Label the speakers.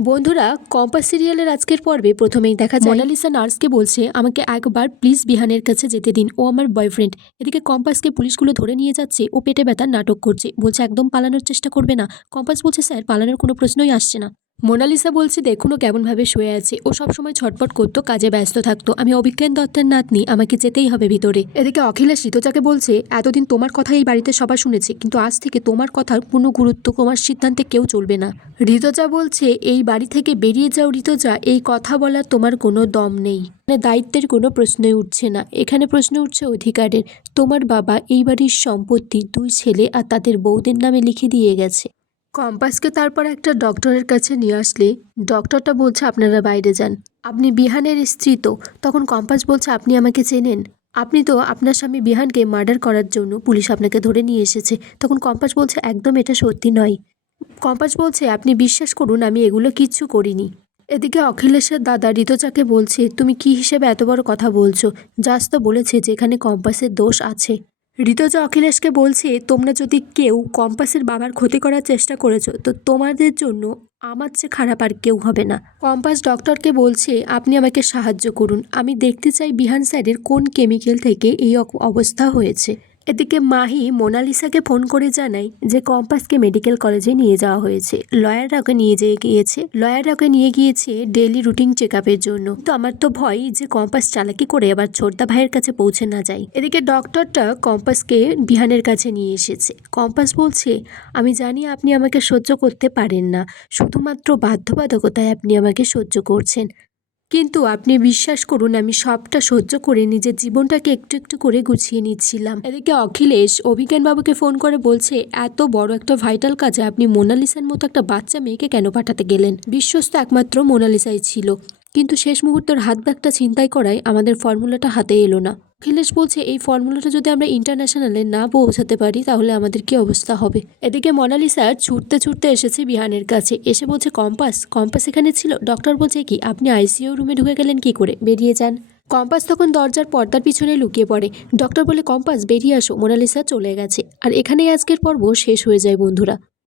Speaker 1: বন্ধুরা, কম্পাস সিরিয়ালের আজকের পর্বে প্রথমেই দেখা যায় মোনালিসা নার্সকে বলছে, আমাকে একবার প্লিজ বিহানের কাছে যেতে দিন। ও আমার বয়ফ্রেন্ড। এদিকে কম্পাসকে পুলিশগুলো ধরে নিয়ে যাচ্ছে। ও পেটে ব্যথার নাটক করছে। বলছে, একদম পালানোর চেষ্টা করবে না। কম্পাস বলছে, স্যার, পালানোর কোনো প্রশ্নই আসছে না। মোনালিসা বলছে, দেখুন ও কেমনভাবে শুয়ে আছে। ও সবসময় ছটপট করতো, কাজে ব্যস্ত থাকতো। আমি অভিজ্ঞান দত্তের নাতনি, আমাকে যেতেই হবে ভিতরে। এদিকে অখিলেশ ঋতুজাকে বলছে, এতদিন তোমার কথা এই বাড়িতে সবাই শুনেছে, কিন্তু আজ থেকে তোমার কথার কোনো গুরুত্ব তোমার সিদ্ধান্তে কেউ চলবে না। ঋতজা বলছে, এই বাড়ি থেকে বেরিয়ে যাও ঋতজা, এই কথা বলার তোমার কোনো দম নেই। মানে দায়িত্বের কোনো প্রশ্নই উঠছে না। এখানে প্রশ্ন উঠছে অধিকারের। তোমার বাবা এই বাড়ির সম্পত্তি দুই ছেলে আর তাদের বউদের নামে লিখে দিয়ে গেছে। কম্পাসকে তারপর একটা ডক্টরের কাছে নিয়ে আসলে, ডক্টরটা বলছে আপনারা বাইরে যান। আপনি বিহানের স্ত্রী তো, তখন কম্পাস বলছে, আপনি আমাকে চেনেন। আপনি তো আপনার স্বামী বিহানকে মার্ডার করার জন্য পুলিশ আপনাকে ধরে নিয়ে এসেছে। তখন কম্পাস বলছে, একদম এটা সত্যি নয়। কম্পাস বলছে, আপনি বিশ্বাস করুন, আমি এগুলো কিচ্ছু করিনি। এদিকে অখিলেশের দাদা ঋতজাকে বলছে, তুমি কি হিসেবে এত বড় কথা বলছো? জাস তো বলেছে যে এখানে কম্পাসের দোষ আছে। ঋতজা অখিলেশকে বলছে, তোমরা যদি কেউ কম্পাসের বাবার ক্ষতি করার চেষ্টা করেছ, তো তোমাদের জন্য আমার চেয়ে খারাপ আর কেউ হবে না। কম্পাস ডক্টরকে বলছে, আপনি আমাকে সাহায্য করুন। আমি দেখতে চাই বিহান স্যারের কোন কেমিক্যাল থেকে এই অবস্থা হয়েছে। এদিকে মাহি মোনালিসাকে ফোন করে জানায় যে কম্পাসকে মেডিকেল কলেজে নিয়ে যাওয়া হয়েছে। লয়াররা ওকে নিয়ে যেয়ে গিয়েছে। লয়াররা ওকে নিয়ে গিয়েছে ডেইলি রুটিন চেক জন্য। তো আমার তো ভয় যে কম্পাস চালাকি করে আবার ছোটদা ভাইয়ের কাছে পৌঁছে না যায়। এদিকে ডক্টরটা কম্পাসকে বিহানের কাছে নিয়ে এসেছে। কম্পাস বলছে, আমি জানি আপনি আমাকে সহ্য করতে পারেন না। শুধুমাত্র বাধ্যবাধকতায় আপনি আমাকে সহ্য করছেন। কিন্তু আপনি বিশ্বাস করুন, আমি সবটা সহ্য করে নিজের জীবনটাকে একটু একটু করে গুছিয়ে নিচ্ছিলাম। এদিকে অখিলেশ অভিজ্ঞানবাবুকে ফোন করে বলছে, এত বড় একটা ভাইটাল কাজে আপনি মোনালিসার মতো একটা বাচ্চা মেয়েকে কেন পাঠাতে গেলেন? বিশ্বস্ত একমাত্র মোনালিসাই ছিল। কিন্তু শেষ মুহূর্তের হাত ব্যাগটা ছিনতাই করায় আমাদের ফর্মুলাটা হাতে এলো না। অখিলেশ বলছে, এই ফর্মুলাটা যদি আমরা ইন্টারন্যাশনালে না পৌঁছাতে পারি, তাহলে আমাদের কি অবস্থা হবে? এদিকে মোনালিসার ছুটতে ছুটতে এসেছে বিহানের কাছে। এসে বলছে, কম্পাস কম্পাস এখানে ছিল? ডক্টর বলছে, কি, আপনি আইসিইউ রুমে ঢুকে গেলেন কি করে? বেরিয়ে যান। কম্পাস তখন দরজার পর্দার পিছনে লুকিয়ে পড়ে। ডক্টর বলে, কম্পাস, বেরিয়ে আসো। মোনালিসা চলে গেছে। আর এখানেই আজকের পর্ব শেষ হয়ে যায়, বন্ধুরা।